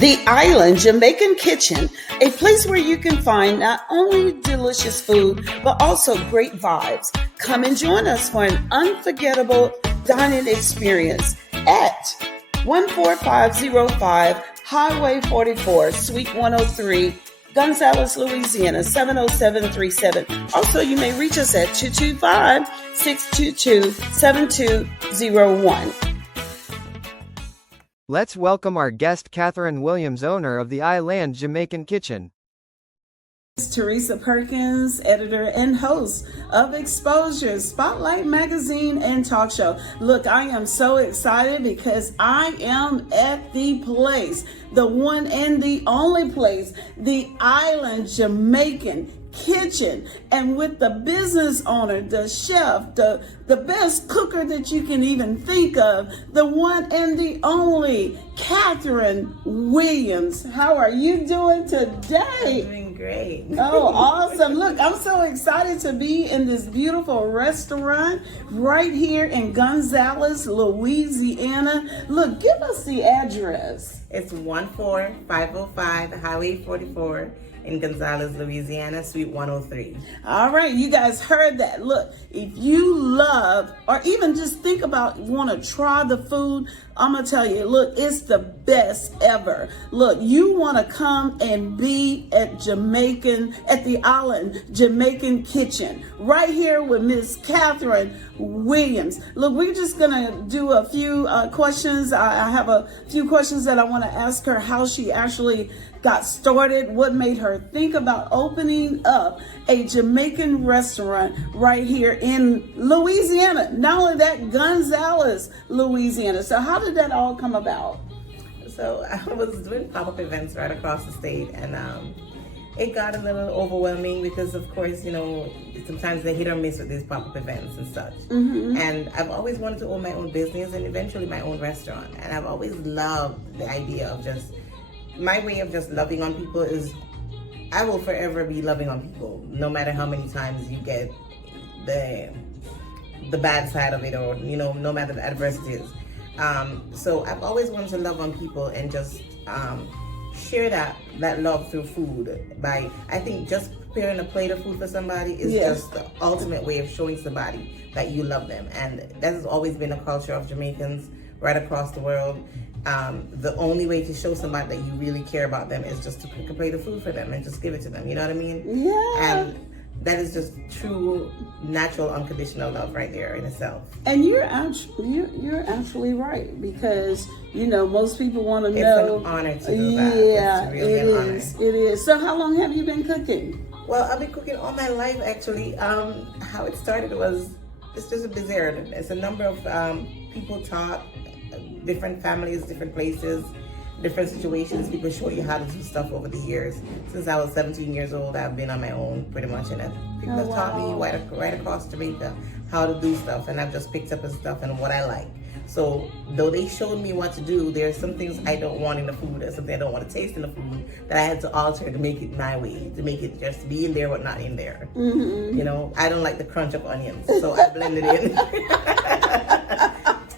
The Island Jamaican Kitchen, a place where you can find not only delicious food, but also great vibes. Come and join us for an unforgettable dining experience at 14505 Highway 44, Suite 103, Gonzales, Louisiana, 70737. Also, you may reach us at 225-622-7201. Let's welcome our guest, Katherine Williams, owner of the Izland Jamaican Kitchen. Teresa Perkins, editor and host of Exposure, Spotlight Magazine and Talk Show. Look, I am so excited because I am at the place, the one and the only place, the Izland Jamaican Kitchen, and with the business owner, the chef, the best cooker that you can even think of, the one and the only Katherine Williams. How are you doing today? I'm doing great. Oh, awesome. Look, I'm so excited to be in this beautiful restaurant right here in Gonzales, Louisiana. Look, give us the address. It's 14505 Highway 44 in Gonzales, Louisiana, Suite 103. All right, you guys heard that. Look, if you love or even just think about want to try the food, I'm going to tell you, look, it's the best ever. Look, you want to come and be at the Island Jamaican Kitchen right here with Miss Katherine Williams. Look, we're just going to do a few questions. I have a few questions that I want to ask her, how she actually got started, what made her think about opening up a Jamaican restaurant right here in Louisiana. Not only that, Gonzales, Louisiana. So how did that all come about? So I was doing pop-up events right across the state, and it got a little overwhelming because, of course, you know, sometimes they hit or miss with these pop-up events and such. Mm-hmm. And I've always wanted to own my own business and eventually my own restaurant. And I've always loved the idea of my way of just loving on people is I will forever be loving on people, no matter how many times you get the bad side of it, or, you know, no matter the adversities. So I've always wanted to love on people and just share that love through food. I think just preparing a plate of food for somebody is just the ultimate way of showing somebody that you love them. And that has always been a culture of Jamaicans right across the world. The only way to show somebody that you really care about them is just to cook a plate of food for them and just give it to them. You know what I mean? Yeah. And that is just true, natural, unconditional love right there in itself. And you're actually right, because, you know, most people want to know. It's an honor to do that. Yeah, it's really an honor. It is. So how long have you been cooking? Well, I've been cooking all my life, actually. How it started was, it's just a bizarre. It's a number of people taught, different families, different places, different situations. People show you how to do stuff over the years. Since I was 17 years old, I've been on my own pretty much, and people have taught me right across Jamaica how to do stuff, and I've just picked up the stuff and what I like. So though they showed me what to do, there's some things I don't want in the food, there's something I don't want to taste in the food that I had to alter to make it my way, to make it just be in there but not in there. Mm-hmm. You know, I don't like the crunch of onions, so I blend it in.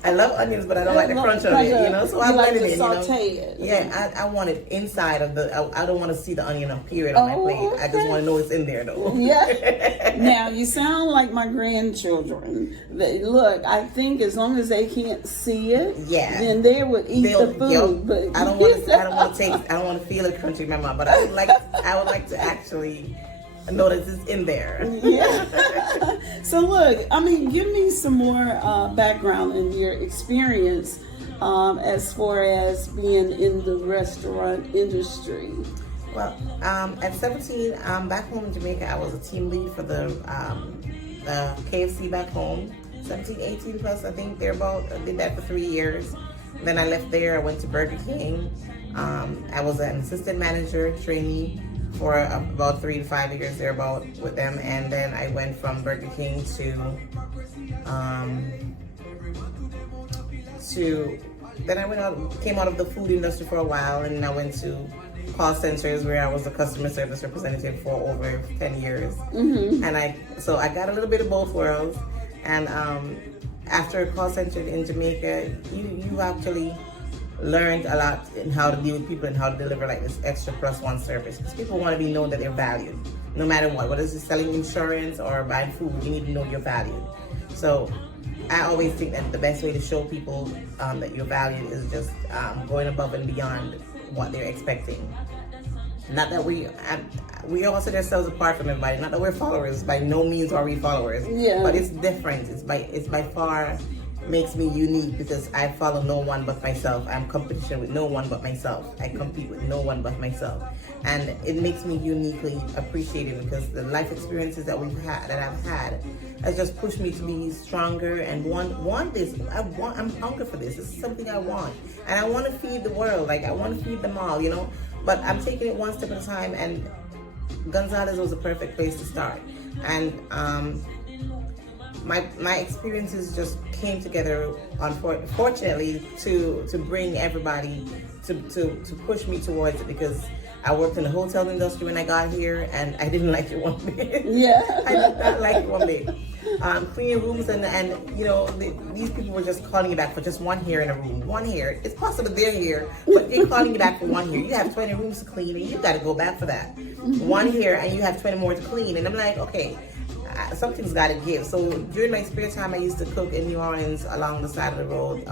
I love onions, but I don't like the crunch of it, you know, so I blend it in, you know. It. Yeah, I want it inside of I don't want to see the onion period on my plate. Okay. I just want to know it's in there, though. Yeah. Now, you sound like my grandchildren. Look, I think as long as they can't see it, then they would eat the food. But I don't want to taste, I don't want to feel it crunchy in my mouth, but I would like to actually know that it's in there. Yeah. So look, I mean, give me some more background in your experience as far as being in the restaurant industry. Well, at 17, back home in Jamaica, I was a team lead for the KFC back home. 17, 18 plus, I think thereabout. I did that for 3 years. Then I left there. I went to Burger King. I was an assistant manager, trainee, for about 3 to 5 years thereabout with them, and then I went from Burger King then I came out of the food industry for a while, and I went to call centers where I was a customer service representative for over 10 years. Mm-hmm. And I got a little bit of both worlds. And after a call center in Jamaica, you actually learned a lot in how to deal with people and how to deliver like this extra +1 service, because people want to be known that they're valued no matter what. Whether it's selling insurance or buying food, you need to know you're valued. So I always think that the best way to show people that you're valued is just going above and beyond what they're expecting. Not that we all set ourselves apart from everybody. Not that we're followers. By no means are we followers. Yeah. But it's different. It's by far makes me unique, because I follow no one but myself. I'm competition with no one but myself. I compete with no one but myself, and it makes me uniquely appreciated, because the life experiences that I've had has just pushed me to be stronger and want this. I'm hungry for this. This is something I want, and I want to feed the world. Like, I want to feed them all, you know. But I'm taking it one step at a time, and Gonzales was a perfect place to start. And my experiences just came together, unfortunately, to bring everybody to push me towards it, because I worked in the hotel industry when I got here, and I didn't like it one bit. Yeah. I did not like it one bit. Cleaning rooms, and you know, these people were just calling you back for just one hair in a room. One hair. It's possible they're here, but they're calling you back for one hair. You have 20 rooms to clean, and you got to go back for that. One hair, and you have 20 more to clean. And I'm like, okay, something's got to give. So during my spare time, I used to cook in New Orleans along the side of the road,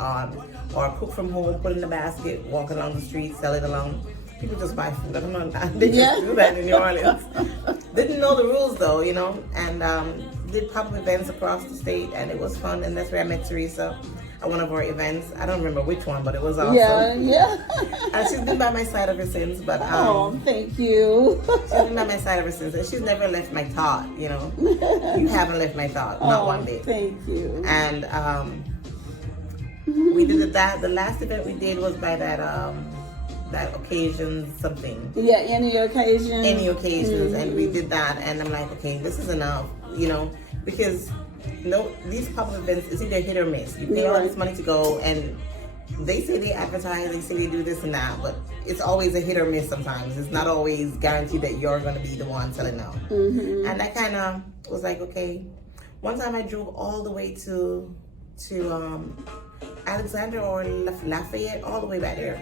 or cook from home, put it in a basket, walk along the street, sell it along. People just buy food. I don't know. They just do that in New Orleans. Didn't know the rules though, you know, and did pop-up events across the state, and it was fun. And that's where I met Teresa at one of our events. I don't remember which one, but it was awesome. Yeah. And she's been by my side ever since. But Oh, thank you. she's been by my side ever since, and she's never left my thought. You know, you haven't left my thought, not one bit. Thank you. And we did that. The last event we did was by that occasion something. Yeah, any occasion. Any occasions, and we did that, and I'm like, okay, this is enough, you know, because these pop-up events is either hit or miss. You pay all this money to go, and they say they advertise, they say they do this and that, but it's always a hit or miss sometimes. It's not always guaranteed that you're going to be the one selling out. And I kind of was like, okay. One time I drove all the way to Alexander or Lafayette, all the way back there.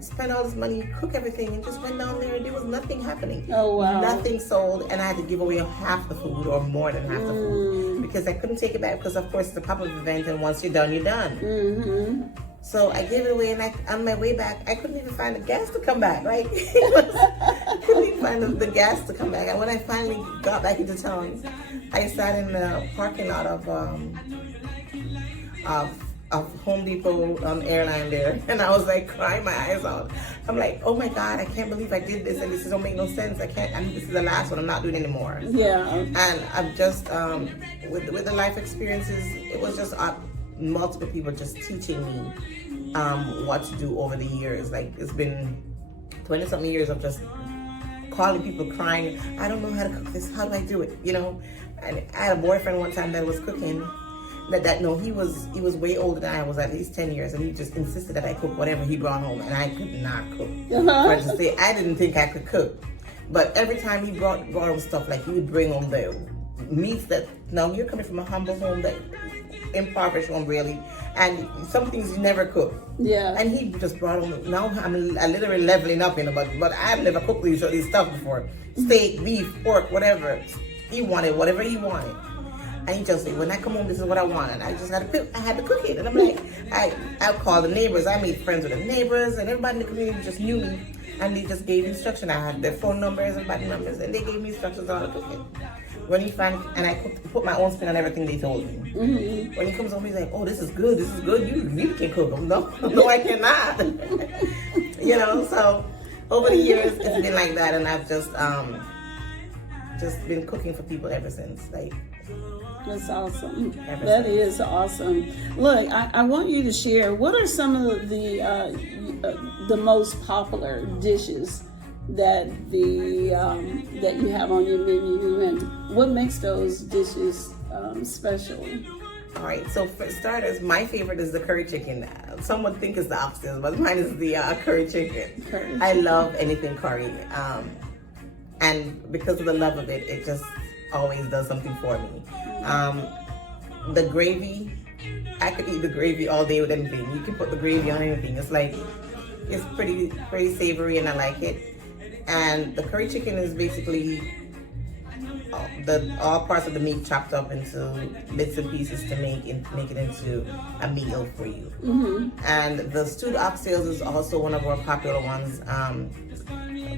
Spent all this money, cook everything, and just went down there, and there was nothing happening. Oh, wow. Nothing sold, and I had to give away half the food or more than half the food, because I couldn't take it back, because of course it's a pop-up event, and once you're done, you're done. So I gave it away, and on my way back, I couldn't even find the gas to come back. Like, I couldn't even find the gas to come back. And when I finally got back into town, I sat in the parking lot of Home Depot airline there, and I was like crying my eyes out. I'm like, oh my God, I can't believe I did this, and this don't make no sense. This is the last one. I'm not doing it anymore. Yeah. And I've just with the life experiences, it was just multiple people just teaching me what to do over the years. Like, it's been 20-something years of just calling people, crying, I don't know how to cook this. How do I do it? You know. And I had a boyfriend one time that was cooking. He was way older than I was, at least 10 years, and he just insisted that I cook whatever he brought home, and I could not cook. I just say I didn't think I could cook, but every time he brought home stuff, like he would bring home the meats that, now you're coming from a humble home, that impoverished home really, and some things you never cook. Yeah. And he just brought home. Now I'm literally leveling up, you know, but I've never cooked these stuff before. Steak, beef, pork, whatever. He wanted whatever he wanted. And he just said, when I come home, this is what I want. And I just had to cook it. And I'm like, I called the neighbors. I made friends with the neighbors, and everybody in the community just knew me. And they just gave instruction. I had their phone numbers, everybody's numbers, and they gave me instructions on how to cook it. When he and I put my own spin on everything they told me. When he comes home, he's like, oh, this is good. You really can cook them. No, I cannot. You know, so over the years, it's been like that. And I've just been cooking for people ever since. Like, that's awesome. That is awesome. Look, I want you to share, what are some of the most popular dishes that that you have on your menu, and what makes those dishes special? All right, so for starters, my favorite is the curry chicken. Some would think it's the oxtails, but mine is the curry chicken. I love anything curry, and because of the love of it, it just always does something for me. the gravy, I could eat the gravy all day with anything. You can put the gravy on anything. It's like, it's pretty savory and I like it. And the curry chicken is basically all parts of the meat chopped up into bits and pieces to make it into a meal for you. And the stewed oxtails is also one of our popular ones.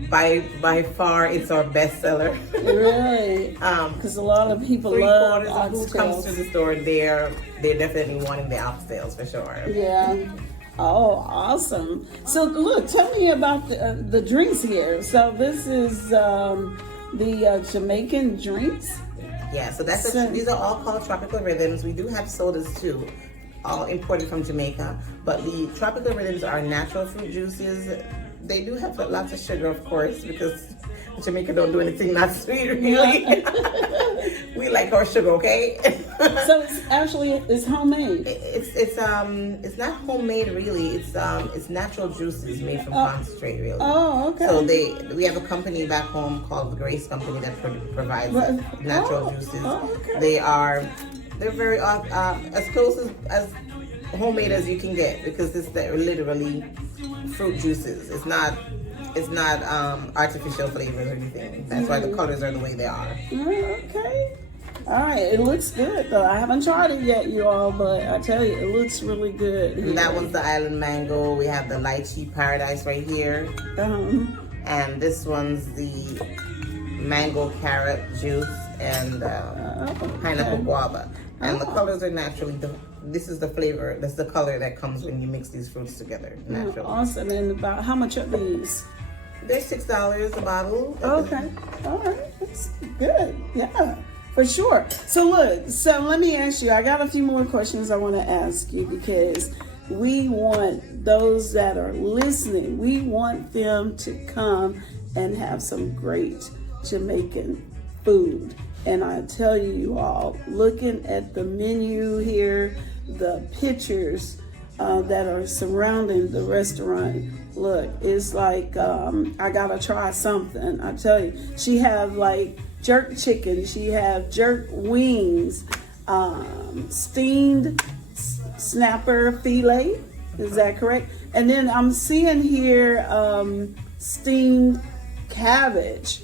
By far, it's our best seller. Really? Because a lot of people love oxtails. Who comes to the store, they're definitely wanting the oxtails for sure. Yeah. Oh, awesome. So look, tell me about the drinks here. So this is the Jamaican drinks. Yeah, so these are all called tropical rhythms. We do have sodas too, all imported from Jamaica. But the tropical rhythms are natural fruit juices. They do have lots of sugar, of course, because Jamaica don't do anything not sweet, really. We like our sugar, okay? So it's homemade. It's not homemade, really. It's natural juices made from concentrate, really. Oh, okay. So we have a company back home called the Grace Company that provides natural juices. Oh, okay. They're very as close as homemade as you can get, because they're literally fruit juices. It's not artificial flavors or anything. That's why the colors are the way they are. Okay. All right. It looks good though. I haven't tried it yet, you all, but I tell you, it looks really good. And that one's the island mango. We have the lychee paradise right here. And this one's the mango carrot juice and pineapple guava. And the colors are naturally, this is the flavor, that's the color that comes when you mix these fruits together, naturally. Awesome. And about how much are these? They're $6 a bottle. Okay. All right. That's good. Yeah, for sure. So look, let me ask you, I got a few more questions I want to ask you, because we want those that are listening, we want them to come and have some great Jamaican food. And I tell you all, looking at the menu here, the pictures that are surrounding the restaurant, look, it's like I gotta try something. I tell you, she have like jerk chicken, she have jerk wings, steamed snapper filet. Is that correct? And then I'm seeing here steamed cabbage.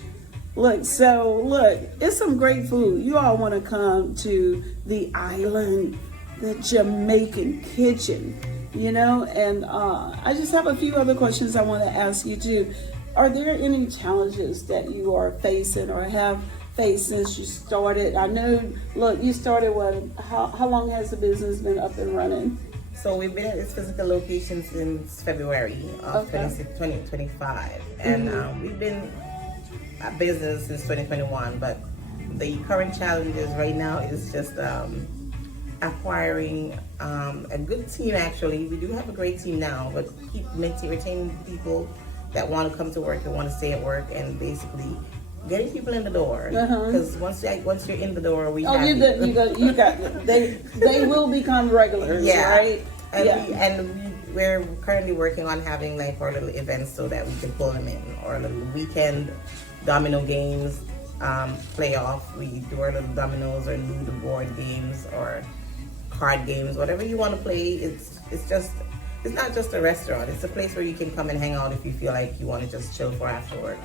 Look, it's some great food. You all want to come to the island, the Jamaican kitchen, and I just have a few other questions I want to ask you too. Are there any challenges that you are facing or have faced since you started? I know, look, you started how long has the business been up and running? So we've been at this physical location since February of 2025. And we've been business since 2021, but the current challenges right now is just acquiring a good team. Actually, we do have a great team now, but keep retaining people that want to come to work and want to stay at work, and basically getting people in the door. Because once you're in the door, we have you got they will become regulars, right? And we're currently working on having like our little events so that we can pull them in, or a little weekend domino games, playoff. We do our little dominoes or Ludo board games or card games, whatever you want to play. It's not just a restaurant. It's a place where you can come and hang out if you feel like you want to just chill for after work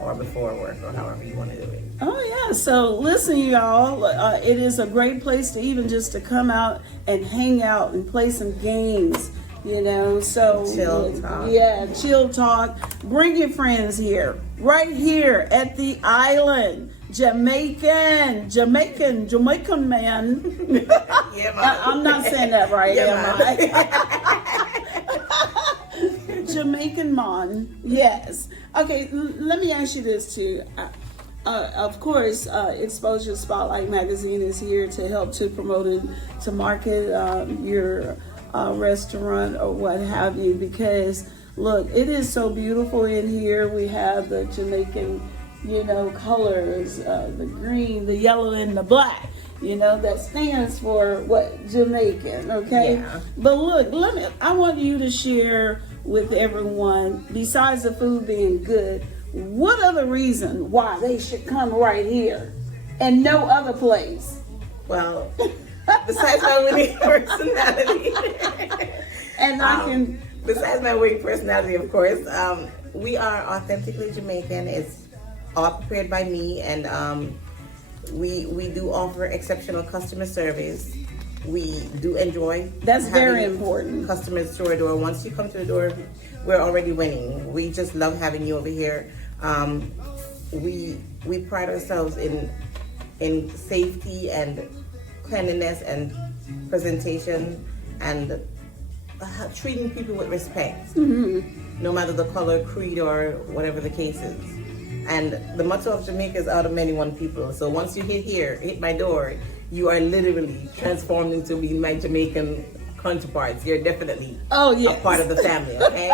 or before work, or however you want to do it. Oh yeah, so listen y'all, it is a great place to even just to come out and hang out and play some games. So chill talk. Yeah, chill talk. Bring your friends here, right here at the island. Jamaican man. Yeah, man. I'm not saying that right, yeah, am I? Jamaican man, yes. Okay, let me ask you this too. Of course, Exposure Spotlight Magazine is here to help to promote it, to market your restaurant or what have you, because look, it is so beautiful in here. We have the Jamaican, colors, the green, the yellow, and the black, that stands for what? Jamaican, okay? Yeah. But look, I want you to share with everyone, besides the food being good, what other reason why they should come right here and no other place? Well, besides my winning personality, And I can. besides my winning personality, of course, we are authentically Jamaican. It's all prepared by me, and we do offer exceptional customer service. We do enjoy. That's very having important. Customers to our door. Once you come to the door, we're already winning. We just love having you over here. We pride ourselves in safety and cleanliness and presentation and treating people with respect, no matter the color, creed, or whatever the case is. And the motto of Jamaica is out of many one people. So once you hit my door, you are literally transformed into being my Jamaican counterparts. You're definitely a part of the family, okay?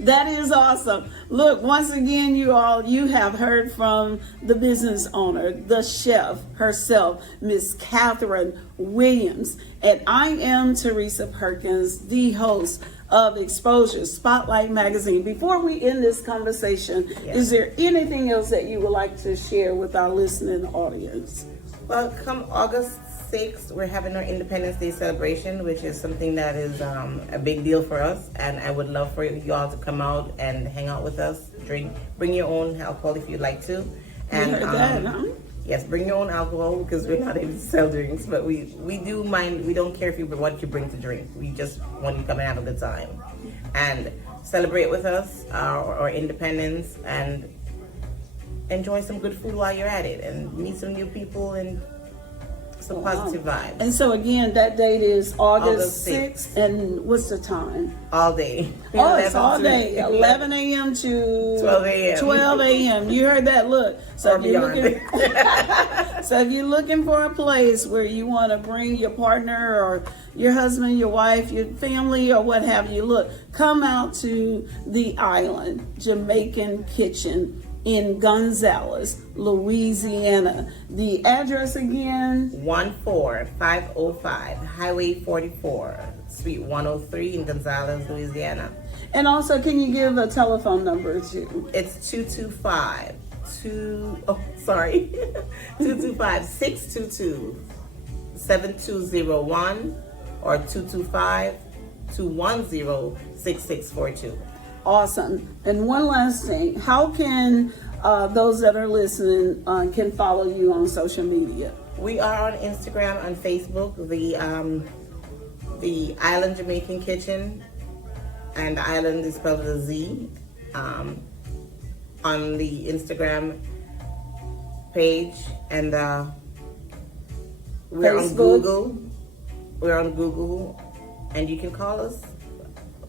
That is awesome. Look, once again, you have heard from the business owner, the chef herself, Miss Katherine Williams. And I am Teresa Perkins, the host of Exposure Spotlight Magazine. Before we end this conversation, is there anything else that you would like to share with our listening audience? Well, come August 6th, we're having our Independence Day celebration, which is something that is a big deal for us. And I would love for you all to come out and hang out with us, bring your own alcohol if you'd like to. And you heard that, huh? Yes, bring your own alcohol because we're not able to sell drinks, but we do mind. We don't care what you bring to drink. We just want you to come and have a good time and celebrate with us our independence and enjoy some good food while you're at it and meet some new people and some positive vibes. And so again, that date is August 6th. And what's the time? All day. Oh, it's all day. 11 a.m. to 12 a.m. 12 a.m. You heard that? Look. So if you're looking for a place where you want to bring your partner or your husband, your wife, your family, or what have you, look, come out to the Island Jamaican Kitchen in Gonzales, Louisiana. The address again? 14505 Highway 44, Suite 103 in Gonzales, Louisiana. And also, can you give a telephone number too? It's 225-622-7201 or 225-210-6642. Awesome. And one last thing, how can those that are listening can follow you on social media? We are on Instagram and Facebook, the Island Jamaican Kitchen, and the Island is spelled with a Z. On the Instagram page, and we're on Google. We're on Google, and you can call us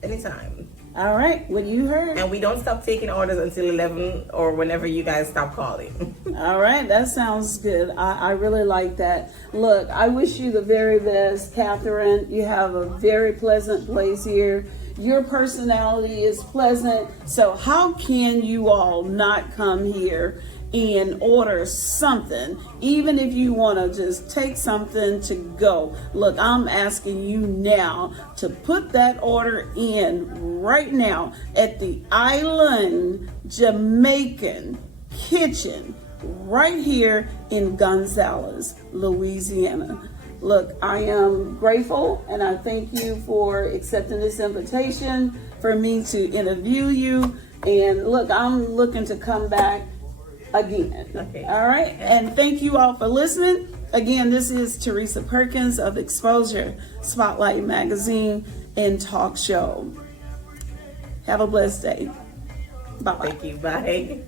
anytime. All right, well, you heard. And we don't stop taking orders until 11 or whenever you guys stop calling. All right, that sounds good. I really like that. Look, I wish you the very best, Katherine. You have a very pleasant place here. Your personality is pleasant. So how can you all not come here and order something, even if you want to just take something to go? Look, I'm asking you now to put that order in right now at the Island Jamaican Kitchen right here in Gonzales, Louisiana. Look, I am grateful and I thank you for accepting this invitation for me to interview you. And look, I'm looking to come back again. Okay. All right. And thank you all for listening. Again, this is Teresa Perkins of Exposure Spotlight Magazine and Talk Show. Have a blessed day. Bye-bye. Thank you. Bye.